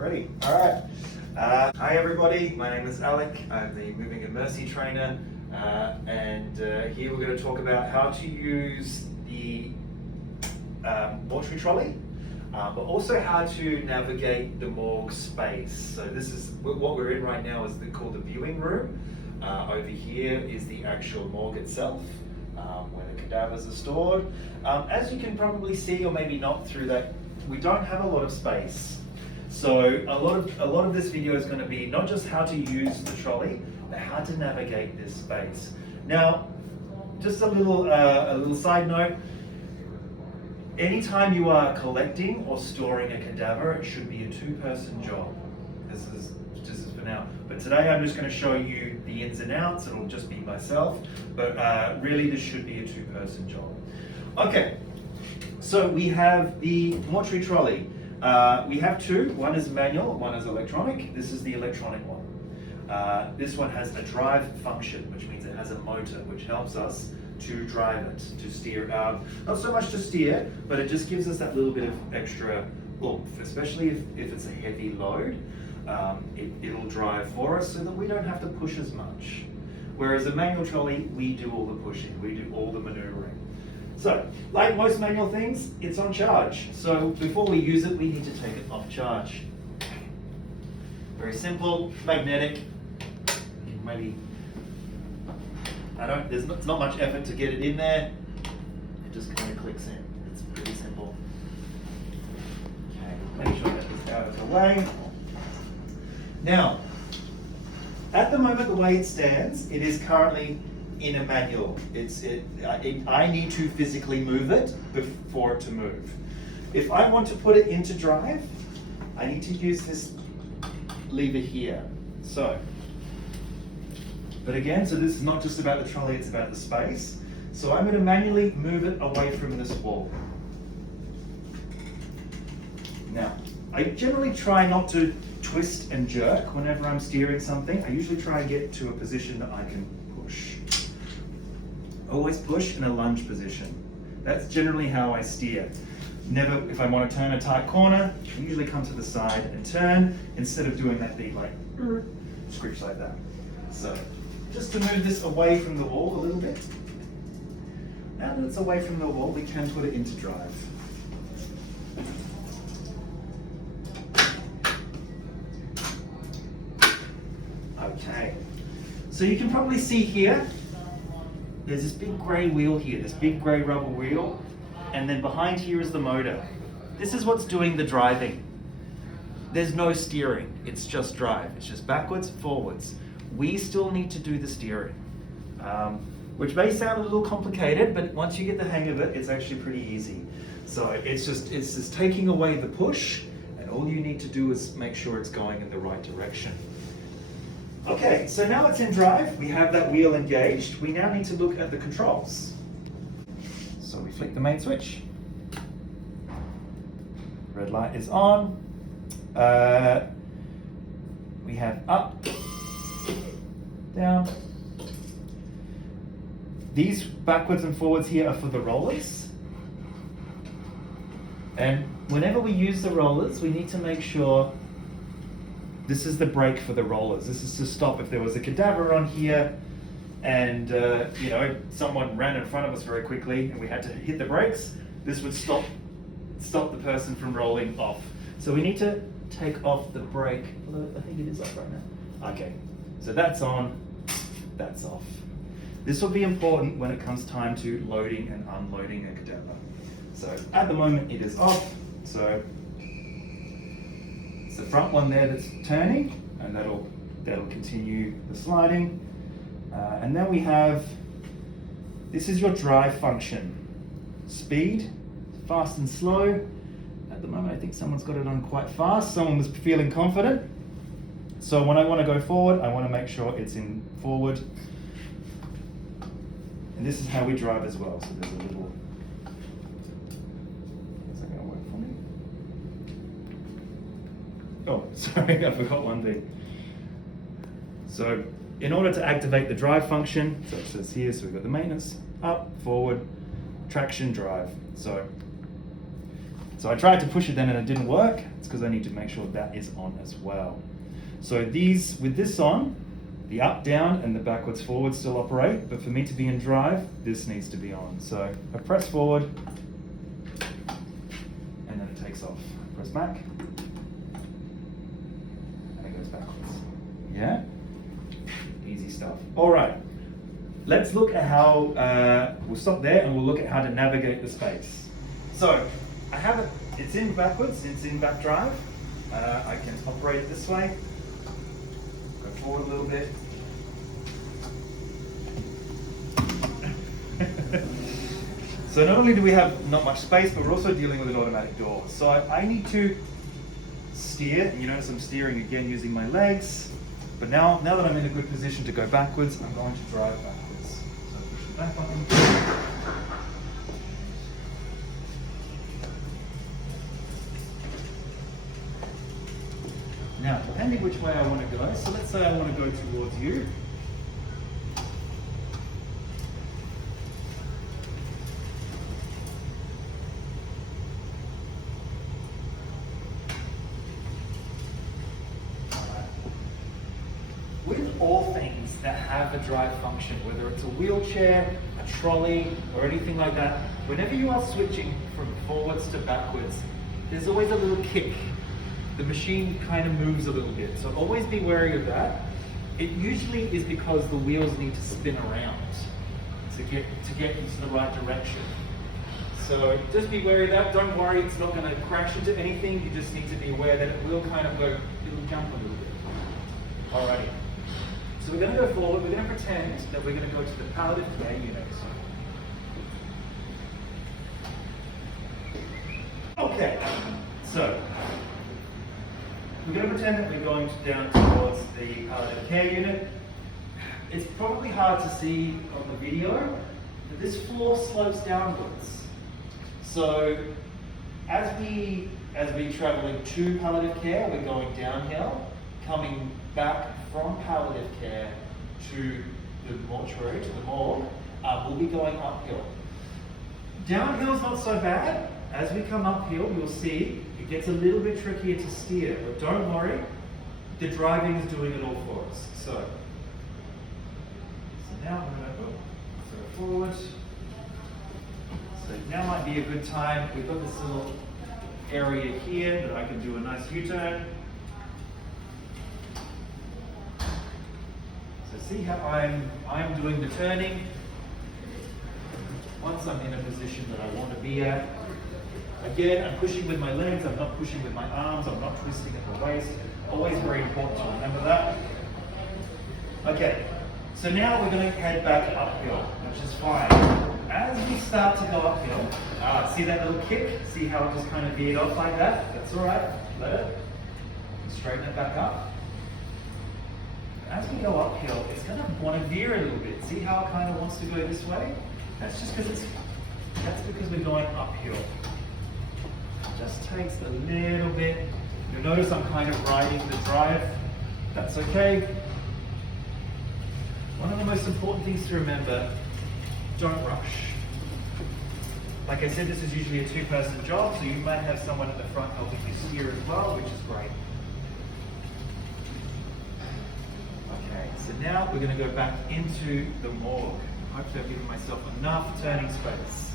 Ready? All right. Hi everybody, my name is Alec. I'm the Moving and Mercy trainer, and here we're going to talk about how to use the mortuary trolley, but also how to navigate the morgue space. So this is what we're in right now is called the viewing room. Over here is the actual morgue itself, where the cadavers are stored. As you can probably see, or maybe not through that, we don't have a lot of space. So a lot of this video is going to be not just how to use the trolley, but how to navigate this space. Now, just a little side note. Anytime you are collecting or storing a cadaver, it should be a two-person job. This is for now. But today I'm just going to show you the ins and outs. It'll just be myself, but really this should be a two-person job. Okay, so we have the mortuary trolley. We have two. One is manual, one is electronic. This is the electronic one. This one has a drive function, which means it has a motor, which helps us to drive it, to steer. Not so much to steer, but it just gives us that little bit of extra oomph, especially if it's a heavy load. It'll drive for us so that we don't have to push as much. Whereas a manual trolley, we do all the pushing, we do all the maneuvering. So, like most manual things, it's on charge. So before we use it, we need to take it off charge. Very simple, magnetic. Maybe, it's not much effort to get it in there. It just kind of clicks in. It's pretty simple. Okay, make sure that is out of the way. Now, at the moment, the way it stands, it is currently in a manual. I need to physically move it for it to move. If I want to put it into drive, I need to use this lever here. But again, so this is not just about the trolley, it's about the space. So I'm going to manually move it away from this wall. Now, I generally try not to twist and jerk whenever I'm steering something. I usually try and get to a position that I can push. Always push in a lunge position. That's generally how I steer. Never, if I want to turn a tight corner, I usually come to the side and turn instead of doing that big like screech like that. So just to move this away from the wall a little bit. Now that it's away from the wall, we can put it into drive. Okay, so you can probably see here, there's this big grey wheel here, this big grey rubber wheel, and then behind here is the motor. This is what's doing the driving. There's no steering, it's just drive. It's just backwards, forwards. We still need to do the steering, which may sound a little complicated, but once you get the hang of it, it's actually pretty easy. So it's just taking away the push, and all you need to do is make sure it's going in the right direction. Okay, so now it's in drive, we have that wheel engaged. We now need to look at the controls. So we flick the main switch. Red light is on. We have up, down. These backwards and forwards here are for the rollers. And whenever we use the rollers, we need to make sure this is the brake for the rollers. This is to stop if there was a cadaver on here and someone ran in front of us very quickly and we had to hit the brakes. This would stop the person from rolling off. So we need to take off the brake. Although I think it is off right now. Okay, so that's on, that's off. This will be important when it comes time to loading and unloading a cadaver. So at the moment it is off. So it's the front one there that's turning, and that'll continue the sliding. And then we have, this is your drive function. Speed, fast and slow. At the moment I think someone's got it on quite fast. Someone was feeling confident. So when I want to go forward, I want to make sure it's in forward. And this is how we drive as well. So there's a little, is that going to work for me? Oh, sorry, I forgot one thing. So in order to activate the drive function, so it says here, so we've got the maintenance, up, forward, traction, drive. So So I tried to push it then and it didn't work. It's because I need to make sure that is on as well. So these, with this on, the up, down, and the backwards, forward still operate, but for me to be in drive, this needs to be on. So I press forward, and then it takes off. Press back, and it goes backwards. Yeah? Easy stuff. All right, let's look at how, we'll stop there and we'll look at how to navigate the space. So I have it, it's in backwards, it's in back drive. I can operate it this way. Go forward a little bit. So not only do we have not much space, but we're also dealing with an automatic door. So I need to steer, and you notice I'm steering again using my legs. But now that I'm in a good position to go backwards, I'm going to drive backwards. So push the back button. Now, depending which way I want to go, so let's say I want to go towards you. With all things that have a drive function, whether it's a wheelchair, a trolley, or anything like that, whenever you are switching from forwards to backwards, there's always a little kick. The machine kind of moves a little bit, so always be wary of that. It usually is because the wheels need to spin around to get into the right direction. So just be wary of that. Don't worry, it's not going to crash into anything. You just need to be aware that it will kind of go, it'll jump a little bit. Alrighty. So we're going to go forward. We're going to pretend that we're going to go to the palliative care unit. Okay. So we're going to pretend that we're going down towards the palliative care unit. It's probably hard to see on the video, but this floor slopes downwards. So as we traveling to palliative care, we're going downhill, coming back from palliative care to the mortuary, to the morgue, we'll be going uphill. Downhill's not so bad. As we come uphill, you'll see it gets a little bit trickier to steer, but don't worry, the driving is doing it all for us. So now I'm going to go forward. So now might be a good time. We've got this little area here that I can do a nice U-turn. So see how I'm doing the turning. Once I'm in a position that I want to be at. Again, I'm pushing with my legs, I'm not pushing with my arms, I'm not twisting at the waist. Always very important to remember that. Okay, so now we're going to head back uphill, which is fine. As we start to go uphill, see that little kick? See how it just kind of veered off like that? That's alright, let it. Straighten it back up. As we go uphill, it's going to want to veer a little bit. See how it kind of wants to go this way? That's just because we're going uphill. Just takes a little bit. You'll notice I'm kind of riding the drive. That's okay. One of the most important things to remember, don't rush. Like I said, this is usually a two-person job, so you might have someone at the front helping you steer as well, which is great. Okay, so now we're going to go back into the morgue. Hopefully I've given myself enough turning space.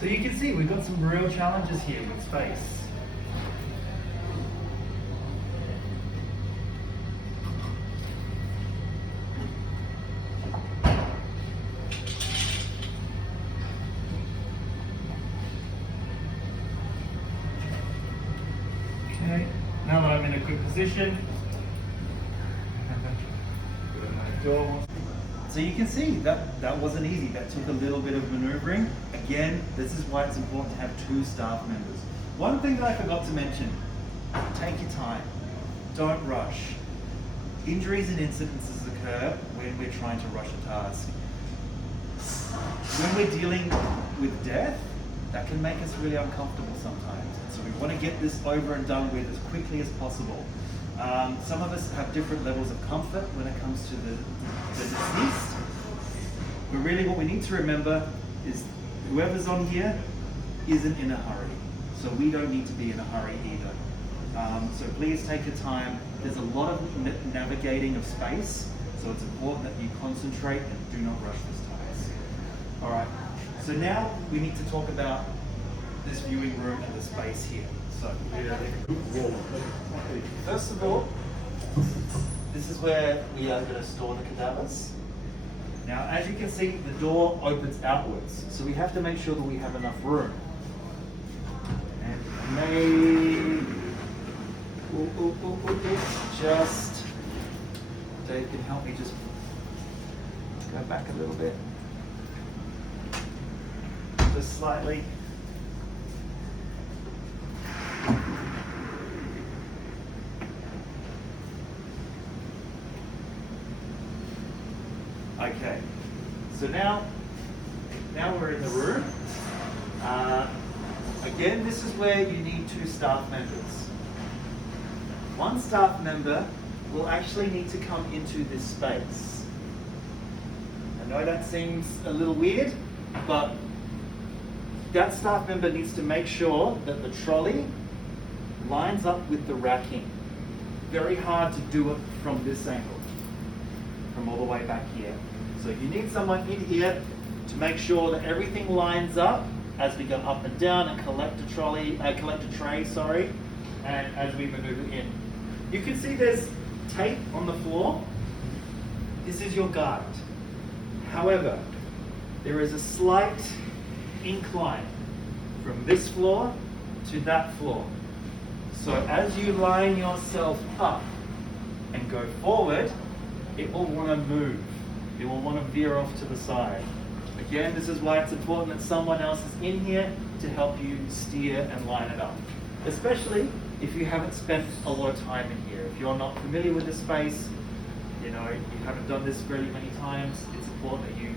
So you can see we've got some real challenges here with space. Okay, now that I'm in a good position, so you can see that wasn't easy. That took a little bit of maneuvering. Again, this is why it's important to have two staff members. One thing that I forgot to mention, take your time. Don't rush. Injuries and incidences occur when we're trying to rush a task. When we're dealing with death, that can make us really uncomfortable sometimes. So we want to get this over and done with as quickly as possible. Some of us have different levels of comfort when it comes to the deceased. But really what we need to remember is whoever's on here isn't in a hurry. So we don't need to be in a hurry either. So please take your time. There's a lot of navigating of space, so it's important that you concentrate and do not rush this task. All right, so now we need to talk about this viewing room and the space here. So, first of all, this is where we are going to store the cadavers. Now, as you can see, the door opens outwards, so we have to make sure that we have enough room. And just, Dave can help me just go back a little bit. Just slightly. Okay, so now we're in the room. Again, this is where you need 2 staff members. One staff member will actually need to come into this space. I know that seems a little weird, but that staff member needs to make sure that the trolley lines up with the racking. Very hard to do it from this angle, from all the way back here. So you need someone in here to make sure that everything lines up as we go up and down and collect a tray, and as we maneuver in. You can see there's tape on the floor. This is your guide. However, there is a slight incline from this floor to that floor. So as you line yourself up and go forward, it will want to move. It will want to veer off to the side. Again, this is why it's important that someone else is in here to help you steer and line it up. Especially if you haven't spent a lot of time in here. If you're not familiar with the space, you haven't done this very many times, it's important that you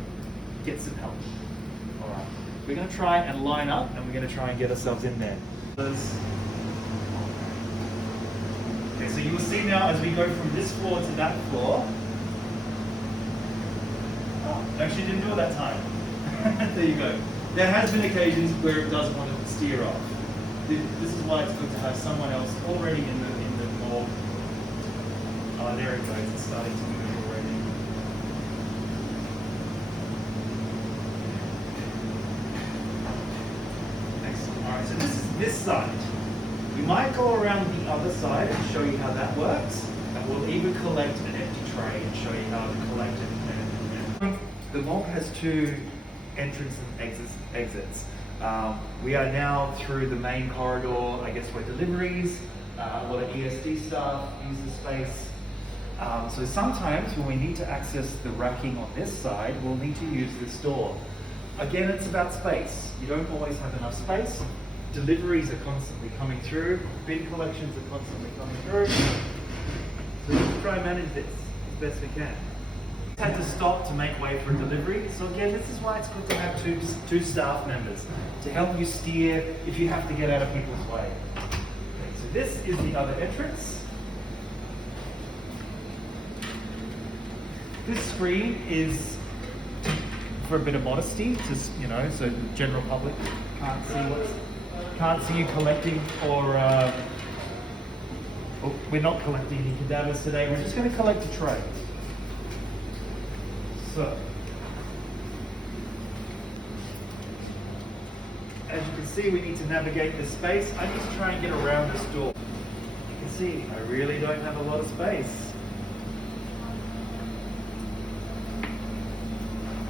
get some help. All right, we're going to try and line up, and we're going to try and get ourselves in there. Okay, so you will see now as we go from this floor to that floor. Oh, actually didn't do it that time. There you go. There has been occasions where it does want to steer off. This is why it's good to have someone else already in the floor. Oh, there it goes. It's starting to move already. Excellent. All right, so this is this side. We might go around the other side and show you how that works, and we'll even collect an empty tray and show you how to collect it. The vault has 2 entrance and exits. We are now through the main corridor, I guess, where deliveries, a lot of ESD staff use the space. So sometimes when we need to access the racking on this side, we'll need to use this door. Again, it's about space. You don't always have enough space. Deliveries are constantly coming through. Bin collections are constantly coming through. So let's try and manage this as best we can. Had to stop to make way for a delivery. So again, this is why it's good to have two staff members to help you steer if you have to get out of people's way. Okay, so this is the other entrance. This screen is for a bit of modesty, so the general public can't see you collecting or we're not collecting any cadavers today. We're just going to collect a tray. So, as you can see, we need to navigate this space. I need to try and get around this door. You can see, I really don't have a lot of space.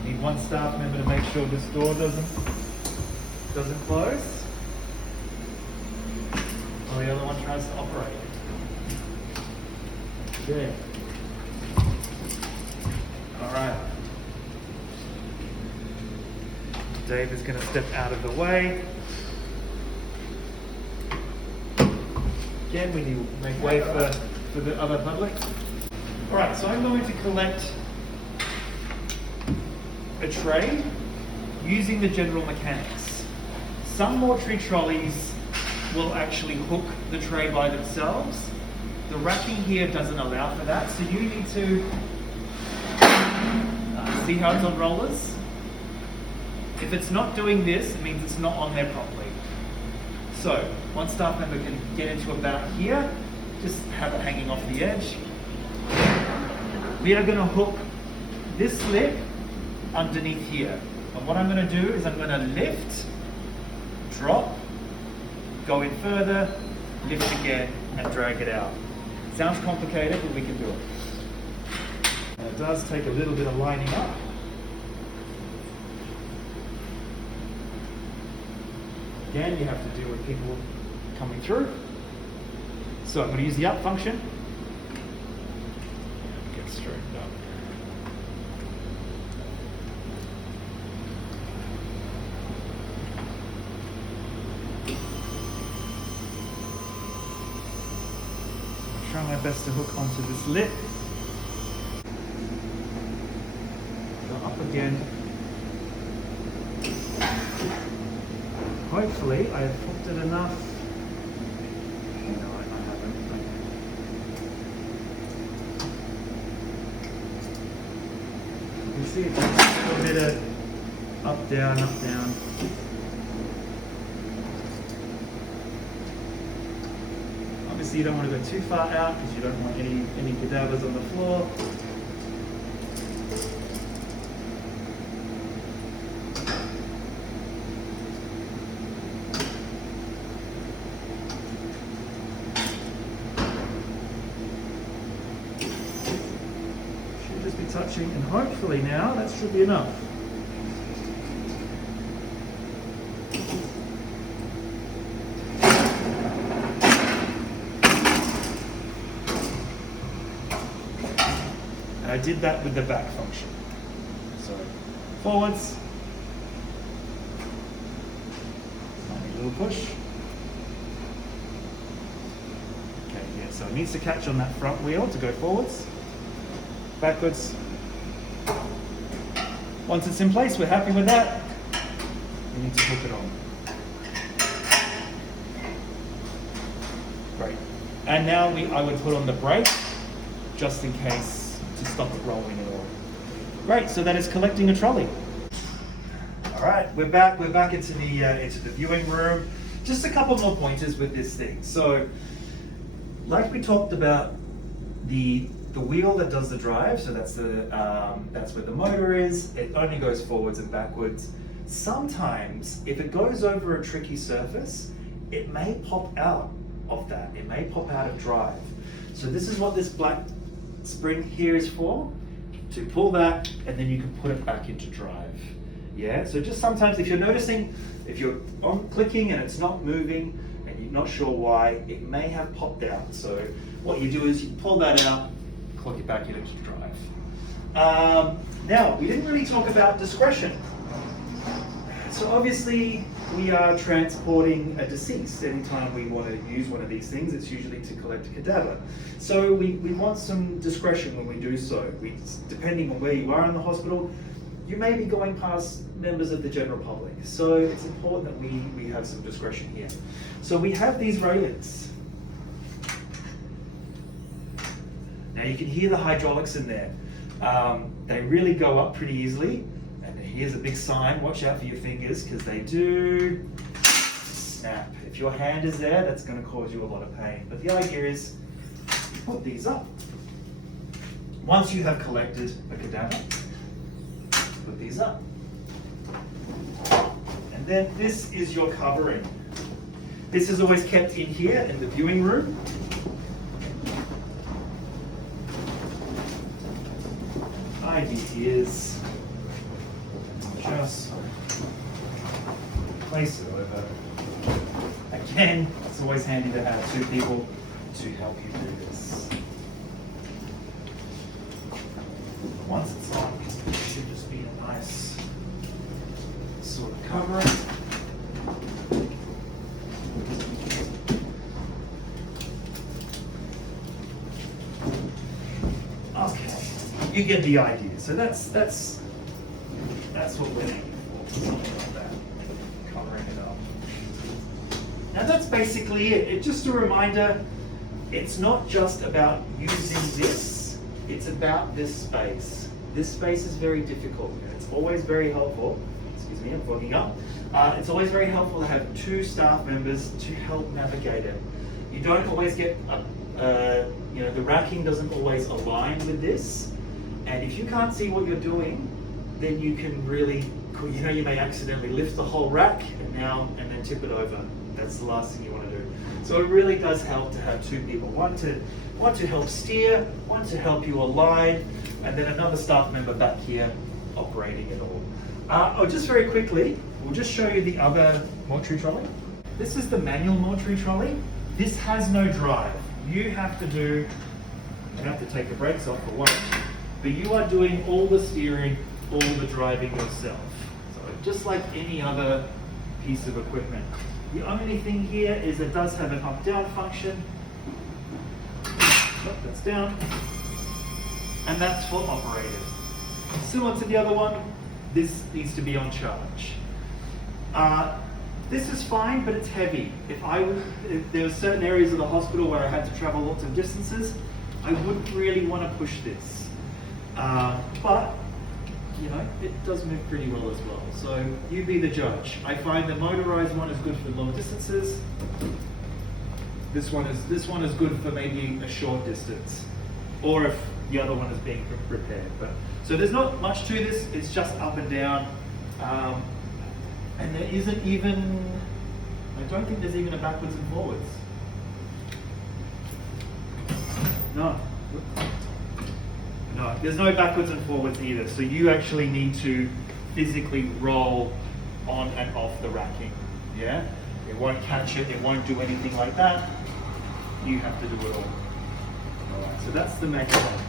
Need one staff member to make sure this door doesn't close. While the other one tries to operate. There. All right. Dave is going to step out of the way. Again, we need to make way for the other public. All right, so I'm going to collect a tray using the general mechanics. Some mortuary trolleys will actually hook the tray by themselves. The racking here doesn't allow for that, so you need to see how it's on rollers. If it's not doing this, it means it's not on there properly. So, one staff member can get into about here, just have it hanging off the edge. We are going to hook this slip underneath here. And what I'm going to do is I'm going to lift, drop, go in further, lift again, and drag it out. Sounds complicated, but we can do it. And it does take a little bit of lining up. Again, you have to deal with people coming through. So I'm going to use the up function. And get straightened up. Try my best to hook onto this lip. Go up again. Hopefully I have hooked it enough. No, I haven't. You can see it's just a little bit of up, down, up, down. Obviously you don't want to go too far out because you don't want any cadavers on the floor. Should just be touching, and hopefully now that should be enough. I did that with the back function. So forwards, tiny little push. Okay, yeah, so it needs to catch on that front wheel to go forwards, backwards. Once it's in place, we're happy with that. We need to hook it on. Great. And now I would put on the brake just in case, to stop it rolling at all. Great, so that is collecting a trolley. All right, we're back into the viewing room. Just a couple more pointers with this thing. So, like we talked about, the wheel that does the drive, so that's where the motor is. It only goes forwards and backwards. Sometimes, if it goes over a tricky surface, it may pop out of that. It may pop out of drive. So this is what this black spring here is for, to pull that, and then you can put it back into drive. Yeah, so just sometimes if you're noticing, if you're on clicking and it's not moving and you're not sure why, it may have popped out. So what you do is you pull that out, click it back into drive. Now, we didn't really talk about discretion. So obviously we are transporting a deceased. Anytime we want to use one of these things, it's usually to collect a cadaver. So we want some discretion when we do so. Depending on where you are in the hospital, you may be going past members of the general public. So it's important that we have some discretion here. So we have these railings. Now you can hear the hydraulics in there. They really go up pretty easily. And here's a big sign, watch out for your fingers, because they do snap. If your hand is there, that's going to cause you a lot of pain. But the idea is, you put these up. Once you have collected a cadaver, put these up. And then this is your covering. This is always kept in here in the viewing room. Idea is just place it over. Again, it's always handy to have two people to help you do this. Once it's on, it should just be a nice sort of covering. Okay, you get the idea. So that's what we're aiming for, something like that, covering it up. And that's basically it. It's just a reminder, it's not just about using this, it's about this space. This space is very difficult. It's always very helpful, excuse me, I'm fogging up. It's always very helpful to have two staff members to help navigate it. You don't always get, the racking doesn't always align with this. And if you can't see what you're doing, then you can really, you may accidentally lift the whole rack and then tip it over. That's the last thing you want to do. So it really does help to have two people. One to help steer, one to help you align, and then another staff member back here operating it all. Just very quickly, we'll just show you the other mortuary trolley. This is the manual mortuary trolley. This has no drive. You have to take the brakes off for one, but you are doing all the steering, all the driving yourself. So just like any other piece of equipment. The only thing here is it does have an up-down function. Oh, that's down. And that's for operators. Similar to the other one, this needs to be on charge. This is fine, but it's heavy. If there were certain areas of the hospital where I had to travel lots of distances, I wouldn't really want to push this. But it does move pretty well as well. So you be the judge. I find the motorized one is good for long distances. This one is good for maybe a short distance, or if the other one is being repaired. So there's not much to this. It's just up and down, and there isn't even. I don't think there's even a backwards and forwards. No. No, there's no backwards and forwards either. So you actually need to physically roll on and off the racking. Yeah? It won't catch it, it won't do anything like that. You have to do it all. Alright, so that's the manual one.